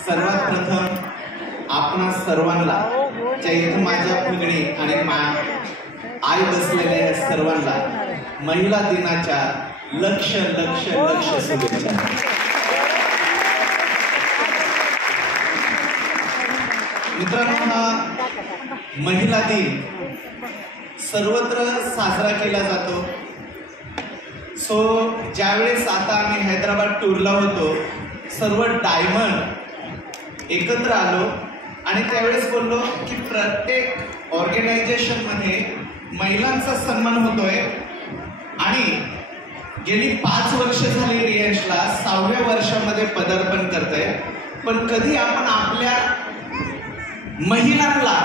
सर्वात प्रथम आपणा सर्वांना चैत्र माझ्या फुगणी आणि आई बसलेल्या सर्वांना महिला दिनाच्या लक्ष लक्ष लक्ष शुभेच्छा. मित्रांनो, हा महिला दिन सर्वत्र साजरा केला जातो. ज्यावेळेस आता आम्ही हैदराबाद टूरला होतो, सर्व डायमंड एकत्र आलो आणि त्यावेळेस बोललो की प्रत्येक ऑर्गनायझेशन मध्ये महिलांचा सन्मान होतोय आणि गेली 5 वर्ष झाली रियांशला 6व्या वर्षामध्ये पदार्पण करतोय, पण कधी आपण आपल्या महिलांना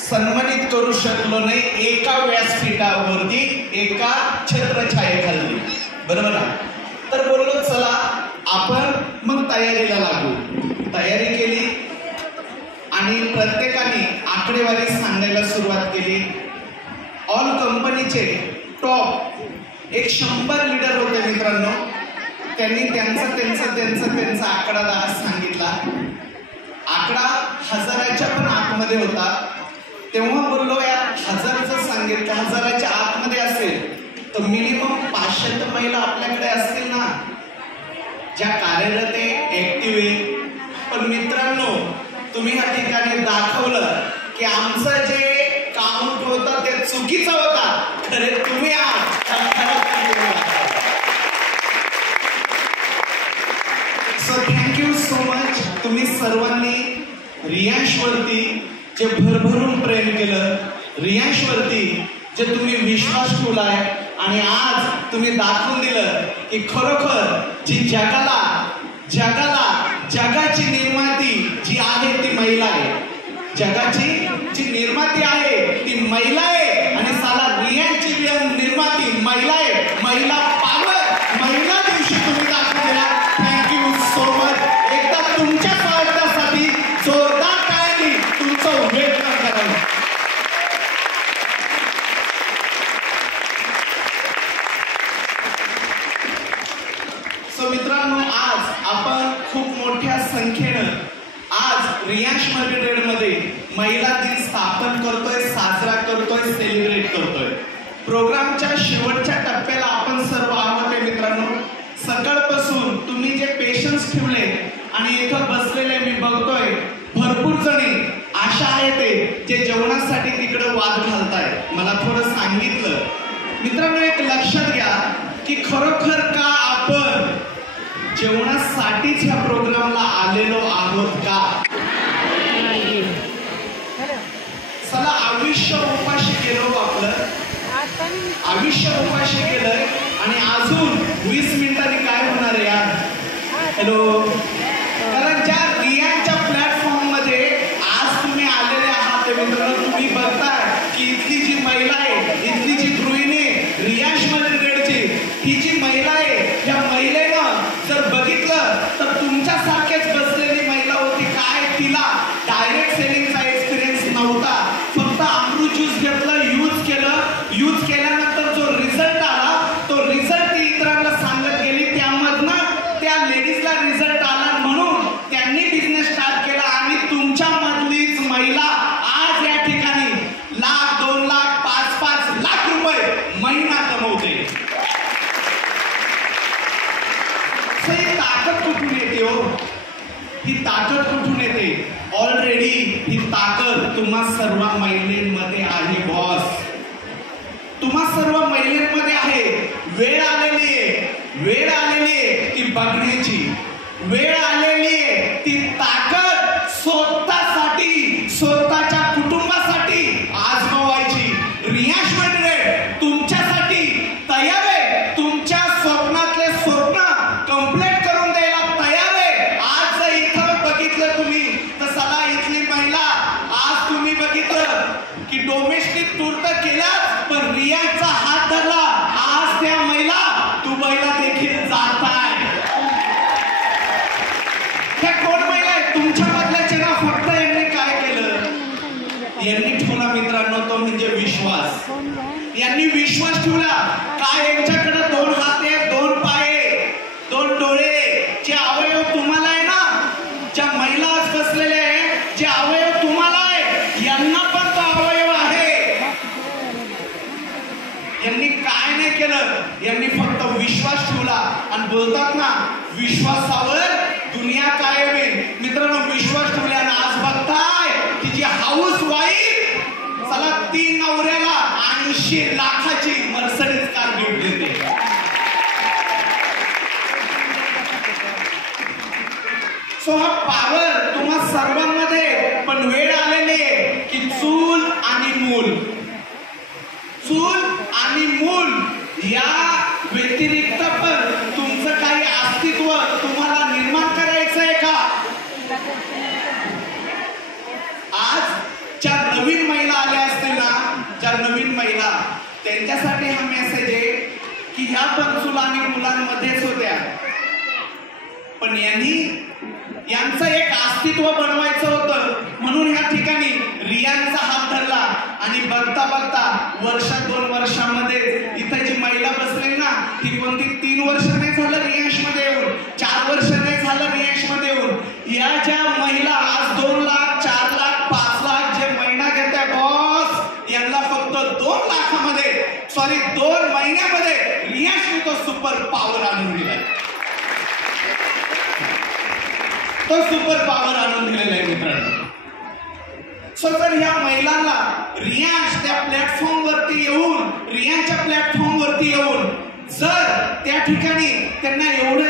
सन्मानित करू शकलो नाही एका व्यासपीठावरती, एका छत्रछायेखाली. बरोबर ना? तर बोललो चला आपण मग तयारीला लागू. तयारी केली आणि प्रत्येकाने आकडेवारी सांगायला सुरुवात केली. ऑल कंपनीचे टॉप 100 लीडर होते मित्रांनो. त्यांनी त्यांचा आकडा सांगितला. आकडा 1000च्या पण आतमध्ये होता. तेव्हा बोललो या 1000चं सांगितलं, 1000च्या आतमध्ये असेल तर मिनिमम 500 महिला आपल्याकडे असतील ना, ज्या कार्यरत आहे, ऍक्टिव्ह आहे. पण मित्रांनो, तुम्ही या ठिकाणी दाखवलं की आमचं जे काउंट होतं ते चुकीचं होता. खरे तुम्ही आहात. So thank you so much. तुम्ही सर्वांनी रियांशवरती जे भरभरून प्रेम केलं, रियांशवरती जे तुम्ही विश्वास ठेवलाय आणि आज तुम्ही दाखवून दिलं की खरोखर जी जगाची निर्माती जी आहे ती महिला आहे. जगाची जी निर्माती आहे ती महिला आहे आणि साला रियांची निर्माती महिला आहे. महिला पावर महिला दिवशी तुम्ही दाखवून दिला. Thank you so much. एकदा तुमच्या स्वागतासाठी जोरदार टाळ्यांनी तुमचं वेलकम करा. सो मित्रांनो, आज आपण खूप मोठ्या संख्येनं आज रियांश मध्ये महिला दिन स्थापन करतोय, साजरा करतोय, सेलिब्रेट करतोय. प्रोग्रामच्या शेवटच्या टप्प्याला आपण सर्व आहोत मित्रांनो. सकाळपासून तुम्ही जे पेशन्स ठेवले आणि इथं बसलेले मी बघतोय भरपूर जणी आशा आहे ते जे जेवणासाठी तिकडे वाद घालताय. मला थोडं सांगितलं. मित्रांनो, एक लक्षात घ्या की खरोखर का आपण जेवणासाठीच ह्या प्रोग्रामला आलेलो आहोत का? चला, आयुष्य उपाशी केलं, आपलं आयुष्य उपाशी केलंय आणि अजून 20 मिनिटांनी काय होणार आहे यार? हॅलो. कारण ज्या रियांच्या प्लॅटफॉर्म मध्ये आज तुम्ही आलेले आहात मित्रांनो, तुम्ही बघताय की इथली जी महिला आहे, इथली जी गृहिणी रियांश मध्ये ही जी महिला आहे, या महिलेनं जर बघितलं तर तुमच्यासारखेच बसलेली महिला होती. काय तिला डायरेक्ट सेलिंगचा एक्सपिरियन्स नव्हता. फक्त अमृत ज्यूस घेतलं, यूज केल्यानंतर जो रिझल्ट आला तो रिझल्ट ती इतरांना सांगत गेली. त्यामधनं त्या लेडीजला रिझल्ट आला म्हणून त्यांनी बिझनेस स्टार्ट केला आणि तुमच्या मधलीच महिला आज या ठिकाणी लाख, 2 लाख, 5-5 लाख रुपये महिना कमवते. ही ताकद कुठून येते हो? ही ताकद कुठून येते? ऑलरेडी ही ताकद तुम्हा सर्व महिलांमध्ये आहे बॉस. तुम्हा सर्व महिलांमध्ये आहे. वेळ आलेली आहे ती बघण्याची. वेळ आलेली आहे ती ताकद स्वतःसाठी, स्वतःच्या कुटुंबासाठी आजमावायची. रियांश मंडळे तुमच्यासाठी तयार आहे. तुमच्या स्वप्नातले स्वप्न कंप्लीट करून द्यायला तयार आहे. आज जर इथं बघितलं तुम्ही तर सला इथली महिला, आज तुम्ही बघितलं की डोमेस्टिक टूर तर केला पण रियांचा हात धरला. आज त्या महिला दुबईला देखील जात आहे. त्या कोण महिला आहे? तुमच्या मधल्याचे ना. फक्त यांनी काय केलं? यांनी ठेवला मित्रांनो तो म्हणजे विश्वास. यांनी विश्वास ठेवला. काय यांच्याकडे 2 हात आहेत, 2 पाय, 2 डोळे, जे अवयव तुम्हाला आहे ना, ज्या महिला यांनी फक्त विश्वास ठेवला आणि बोलतात ना, विश्वासावर दुनिया कायम आहे. मित्रांनो, विश्वास ठेवला आणि आज बघताय तिची हाऊस वाईफ चला 3 नवऱ्याला 80 लाखाची मर्सिडीज कार गिफ्ट देते. सो हा पॉवर तुम्हा सर्वांमध्ये, पण वेळ आलेली आहे की चूल आणि मूल, चूल आणि मूल या व्यतिरिक्त पण तुमचं काही अस्तित्व तुम्हाला निर्माण करायचं आहे का? आज ज्या नवीन महिला आल्या असतील ना, ज्या नवीन महिला, त्यांच्यासाठी हा मेसेज आहे की ह्या पण चूल आणि मुलांमध्येच होत्या, पण यांचं एक अस्तित्व बनवायचं होतं. म्हणून ह्या ठिकाणी रियांचा हात धरला आणि बघता बघता वर्षात 2 वर्षांमध्ये इथं जी महिला बसली ना, ती कोणती 3 वर्ष नाही झालं रियांश मध्ये येऊन, 4 वर्ष नाही झालं रियांश मध्ये येऊन, या ज्या महिला आज 2 लाख 4 लाख 5 लाख जे महिना घेताय बॉस, यांना फक्त 2 लाखामध्ये 2 महिन्यामध्ये रियांशने तो सुपर पॉवर आणून दिला. तो सुपर पॉवर आणून दिलेला आहे मित्रांनो. सो जर ह्या महिलांना रियांश त्या प्लॅटफॉर्म वरती येऊन, रियांच्या प्लॅटफॉर्म वरती येऊन जर त्या ठिकाणी त्यांना एवढं